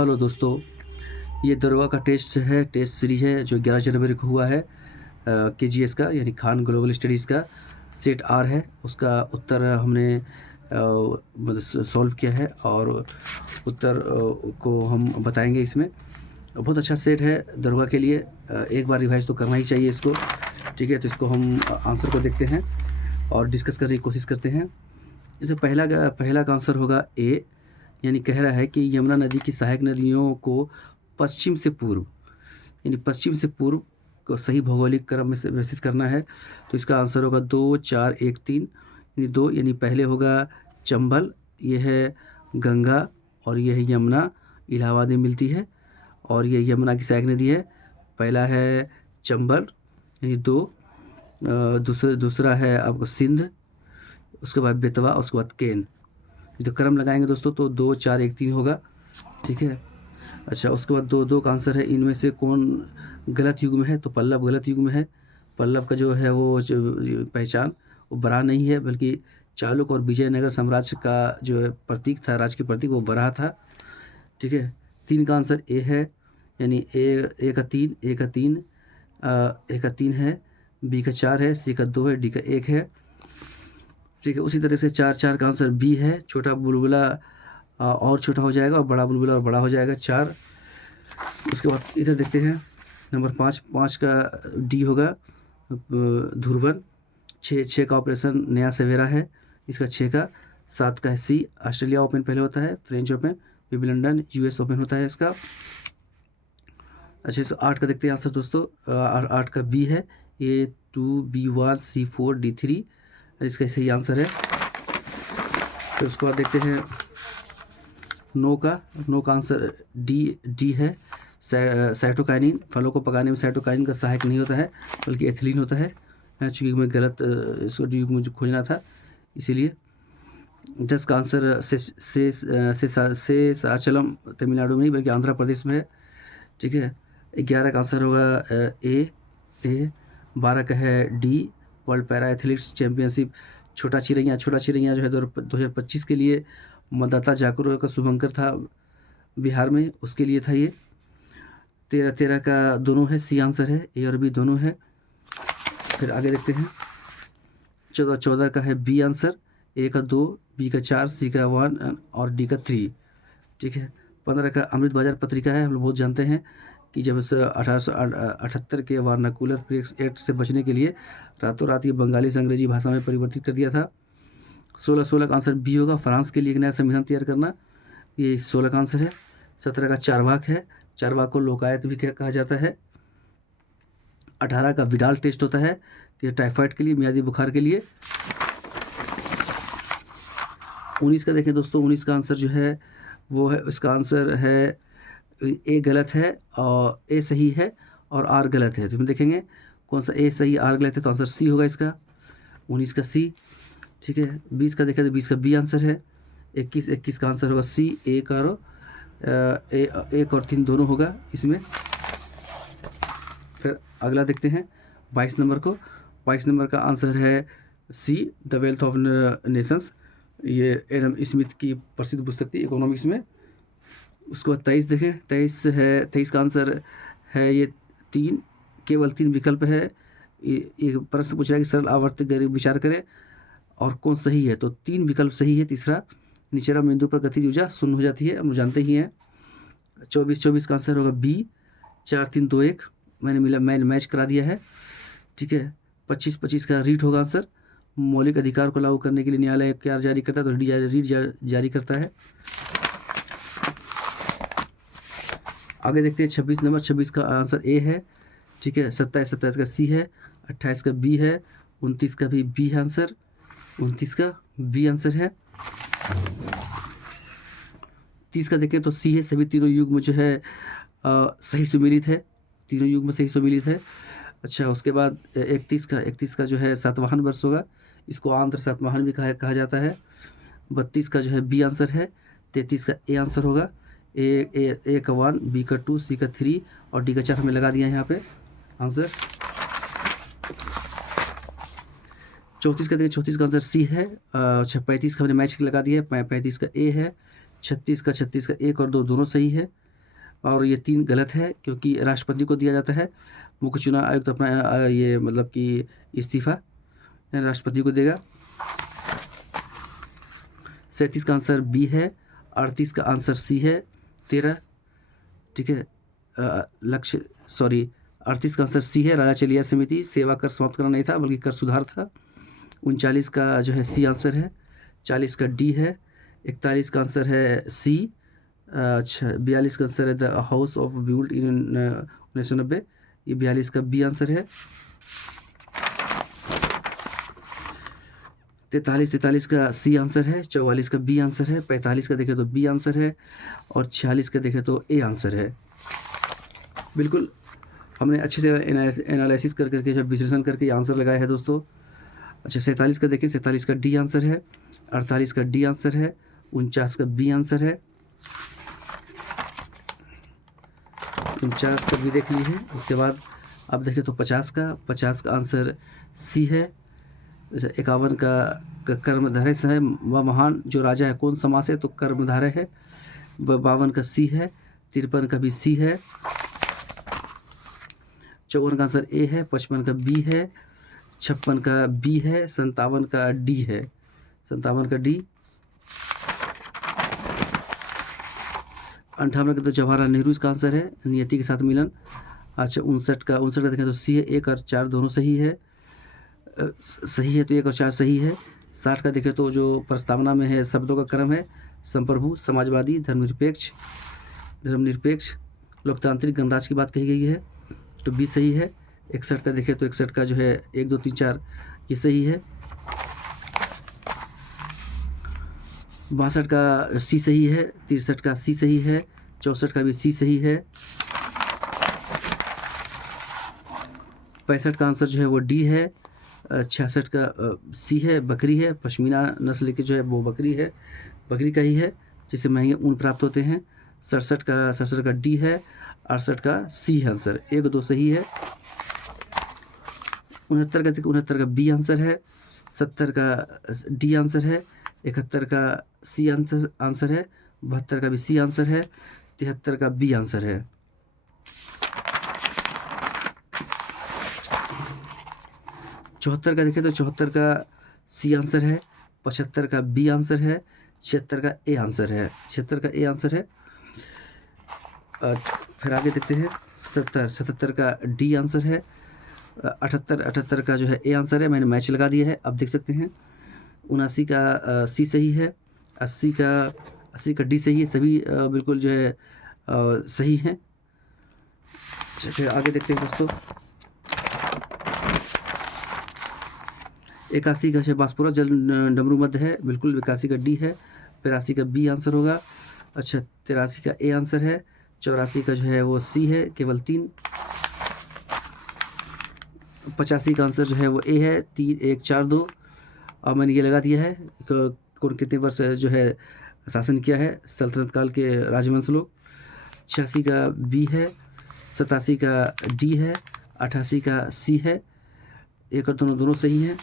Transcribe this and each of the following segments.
Hello दोस्तों, ये दरोगा का टेस्ट सीरीज है जो 11 जनवरी को हुआ है। केजीएस का यानी खान ग्लोबल स्टडीज़ का सेट आर है, उसका उत्तर हमने मतलब सॉल्व किया है और उत्तर को हम बताएंगे इसमें। बहुत अच्छा सेट है दरोगा के लिए। एक बार रिवाइज तो करना ही चाहिए इसको, ठीक है। तो इसको हम आंसर को देखते हैं और डिस्कस करने की कोशिश करते हैं। इसमें पहला का आंसर होगा ए, यानी कह रहा है कि यमुना नदी की सहायक नदियों को पश्चिम से पूर्व, यानी पश्चिम से पूर्व को सही भौगोलिक क्रम में से व्यवस्थित करना है। तो इसका आंसर होगा 2 4 1 3, यानी 2, यानी पहले होगा चंबल, ये है गंगा और ये है यमुना, इलाहाबाद में मिलती है और ये यमुना की सहायक नदी है। पहला है चंबल यानी 2, दूसरा है आपको सिंध, उसके बाद बेतवा, उसके बाद केन। तो क्रम लगाएंगे दोस्तों तो 2 4 1 3 होगा, ठीक है। अच्छा, उसके बाद 2 2 का आंसर है। इनमें से कौन गलत युग में है? तो पल्लव गलत युग में है। पल्लव का जो है वो पहचान वो बराह नहीं है, बल्कि चालुक्य और विजयनगर साम्राज्य का जो है प्रतीक था, राज्य के प्रतीक, वो बराह था, ठीक है। 3 का आंसर ए है, यानी ए का 3, ए का 3 है, बी का 4 है, सी का 2 है, डी का 1 है, ठीक है। उसी तरह से 4 4 का आंसर बी है। छोटा बुलबुला और छोटा हो जाएगा और बड़ा बुलबुला और बड़ा हो जाएगा 4। उसके बाद इधर देखते हैं नंबर 5 का डी होगा धुरवन। 6 का ऑपरेशन नया सवेरा है, इसका 6 का। 7 का है सी, ऑस्ट्रेलिया ओपन पहले होता है, French open, Wimbledon US open होता है इसका। अच्छा, 8 का देखते हैं आंसर दोस्तों। 8 का बी है, A2B1 C4 D3, इसका सही आंसर है। फिर उसके बाद देखते हैं 9 का आंसर डी है, साइटोकाइनिन। फलों को पकाने में साइटोकाइनिन का सहायक नहीं होता है, बल्कि एथिलीन होता है। चूँकि मैं गलत इसको डी मुझे खोजना था, इसीलिए। 10 का आंसर से साचलम तमिलनाडु में नहीं बल्कि आंध्र प्रदेश में है, ठीक है। 11 का आंसर होगा ए। 12 का है D, world para athletes championship. छोटा चिरैया जो है 2025 के लिए मतदाता जागरूकता का शुभंकर था बिहार में, उसके लिए था ये। 13 का दोनों है, सी आंसर है, ए और बी दोनों है। फिर आगे देखते हैं 14 का है बी आंसर, ए का 2, बी का 4, सी का 1 और डी का 3, ठीक है। 15 का अमृत बाजार पत्रिका है। हम लोग बहुत जानते हैं कि जब 1878 के वारनाकुलर प्रेस एक्ट से बचने के लिए रातों रात ये बंगाली से अंग्रेजी भाषा में परिवर्तित कर दिया था। 16 का आंसर बी होगा, फ्रांस के लिए एक नया संविधान तैयार करना, ये 16 का आंसर है। 17 का चारवाक है, चारवाक को लोकायत भी कहा जाता है। 18 का विडाल टेस्ट होता है कि टाइफाइड के लिए, मियादी बुखार के लिए। 19 का देखें दोस्तों, 19 का आंसर जो है वो है, उसका आंसर है ए गलत है और ए सही है और आर गलत है। तो हम देखेंगे कौन सा ए सही आर गलत है, तो आंसर सी होगा इसका, 19 का सी, ठीक है। 20 का देखें तो 20 का बी आंसर है। 21 का आंसर होगा सी, एक और 3 दोनों होगा इसमें। फिर अगला देखते हैं 22 नंबर को। 22 नंबर का आंसर है सी, द वेल्थ ऑफ नेशंस, ये एडम स्मिथ की प्रसिद्ध पुस्तक थी इकोनॉमिक्स में। उसके बाद 23 देखें, 23 का आंसर है ये 3, केवल 3 विकल्प है। एक प्रश्न पूछ रहा है कि सरल आवर्त गरीब विचार करें और कौन सही है, तो 3 विकल्प सही है। तीसरा, निचला बिंदु पर गतिज ऊर्जा शून्य हो जाती है, हम जानते ही हैं। 24 का आंसर होगा बी, 4 3 2 1, मैंने मैच करा दिया है, ठीक है। 25 का रीट होगा आंसर। मौलिक अधिकार को लागू करने के लिए न्यायालय क्या जारी करता है, तो रीट जारी करता है। आगे देखते हैं 26 नंबर। 26 का आंसर ए है, ठीक है। 27 का सी है, 28 का बी है, 29 का भी बी आंसर, 29 का बी आंसर है। 30 का देखें तो सी है, सभी तीनों युग में जो है सही सुमेलित है, तीनों युग में सही सुमेलित है। अच्छा, उसके बाद 31 का जो है सातवाहन वर्ष होगा, इसको आंध्र सातवाहन भी कहा जाता है। 32 का जो है बी आंसर है। 33 का ए आंसर होगा, ए का 1, बी का 2, सी का 3 और डी का 4 हमें लगा दिया है यहाँ पे आंसर। 34 का देखिए, 34 का आंसर सी है। 35 का हमने मैच लगा दिया है, 35 का ए है। 36 का 1 और 2 दोनों सही है। और ये 3 गलत है क्योंकि राष्ट्रपति को दिया जाता है। मुख्य चुनाव आयुक्त अपना ये मतलब कि इस्तीफा राष्ट्रपति को देगा। 37 का आंसर बी है। 38 का आंसर सी है। 13 ठीक है। लक्ष्य 38 का आंसर सी है। राजा चलिया समिति सेवा कर समाप्त करना नहीं था बल्कि कर सुधार था। 39 का जो है सी आंसर है। 40 का डी है। 41 का आंसर है सी। अच्छा 42 का आंसर है the house of build in 1990। ये 42 का बी आंसर है। 43 का सी आंसर है। 44 का बी आंसर है। 45 का देखें तो बी आंसर है और 46 का देखें तो ए आंसर है। बिल्कुल हमने अच्छे से एनालिसिस कर करके जब विश्लेषण करके आंसर लगाया है दोस्तों। अच्छा 47 का देखें, 47 का डी आंसर है। 48 का डी आंसर है। 49 का बी आंसर है। 49 का भी देख ली है। उसके बाद अब देखें तो 50 का आंसर सी है। 51 का कर्मधारय है। वह महान जो राजा है कौन समास है तो कर्मधारय है। 52 का सी है। 53 का भी सी है। 54 का आंसर ए है। 55 का बी है। 56 का बी है। 57 का डी है। 57 का डी। 58 का तो जवाहरलाल नेहरू इसका आंसर है। नियति के साथ मिलन। अच्छा 59 का देखें तो सी है। 1 और 4 दोनों सही है। सही है तो 1 और 4 सही है। 60 का देखें तो जो प्रस्तावना में है शब्दों का क्रम है संप्रभु, समाजवादी, धर्मनिरपेक्ष, लोकतांत्रिक, गणराज्य की बात कही गई है तो बी सही है। 61 का देखें तो 61 का जो है 1 2 3 4 ये सही है। 62 का सी सही है। 63 का सी सही है। 64 का भी सी सही है। 65 का आंसर जो है वो डी है। 66 का सी है, बकरी है। पश्मीना नस्ल की जो है वो बकरी का ही है जिससे महंगे ऊन प्राप्त होते हैं। 67 का डी है। 68 का सी है आंसर। 1 2 सही है। 69 का बी आंसर है। 70 का डी आंसर है। 71 का सी आंसर है। 72 का भी सी आंसर है। 73 का बी आंसर है। 74 का देखें तो 74 का सी आंसर है। 75 का बी आंसर है। 76 का ए आंसर है। 76 का ए आंसर है। फिर आगे देखते हैं 77 का डी आंसर है। 78 का जो है ए आंसर है। मैंने मैच लगा दिया है, अब देख सकते हैं। 79 का सी सही है। 80 का डी सही है। सभी बिल्कुल जो है सही हैं। फिर आगे देखते हैं दोस्तों 81 का बांसपुरा जल डमरू मध्य है, बिल्कुल 81 का डी है। 82 का बी आंसर होगा। अच्छा 83 का ए आंसर है। 84 का जो है वो सी है, केवल 3। 85 का आंसर जो है वो ए है। 3 1 4 2। और मैंने ये लगा दिया है कौन कितने वर्ष जो है शासन किया है सल्तनत काल के राजवंश लोग। 86 का बी है। 87 का डी है। 88 का सी है। 1 और दोनों सही हैं।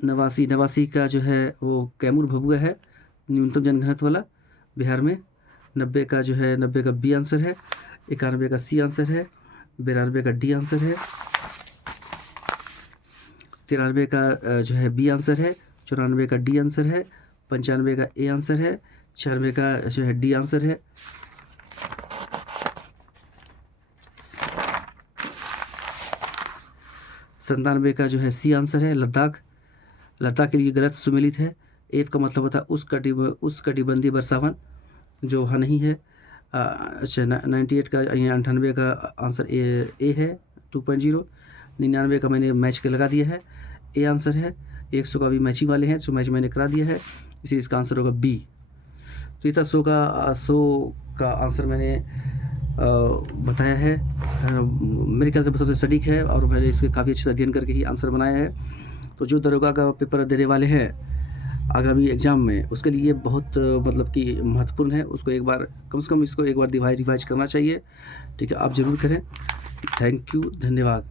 89 का जो है वो कैमूर भभुआ है, न्यूनतम जनघनत्व वाला बिहार में। 90 का जो है 90 का बी आंसर है। 91 का सी आंसर है। 92 का डी आंसर है। 93 का जो है बी आंसर है। 94 का डी आंसर है। 95 का ए आंसर है। 96 का जो है डी आंसर है। 97 का जो है सी आंसर है। लद्दाख के लिए गलत सुमेलित है। एफ का मतलब होता है उस कटिबंधीय वर्षावन जो वहाँ नहीं है। अच्छा 98 का 98 का आंसर ए है 2.0। 99 का मैंने मैच के लगा दिया है, ए आंसर है। 100 का भी मैचिंग वाले हैं तो मैच मैंने करा दिया है, इसलिए इसका आंसर होगा बी। तो इतना 100 का आंसर मैंने बताया है। मेरे ख्याल से सबसे सटीक है और मैंने इसके काफ़ी अच्छे से अध्ययन करके ही आंसर बनाया है। तो जो दरोगा का पेपर देने वाले हैं आगामी एग्ज़ाम में उसके लिए बहुत मतलब कि महत्वपूर्ण है। उसको एक बार कम से कम इसको एक बार रिवाइज करना चाहिए। ठीक है, आप ज़रूर करें। थैंक यू, धन्यवाद।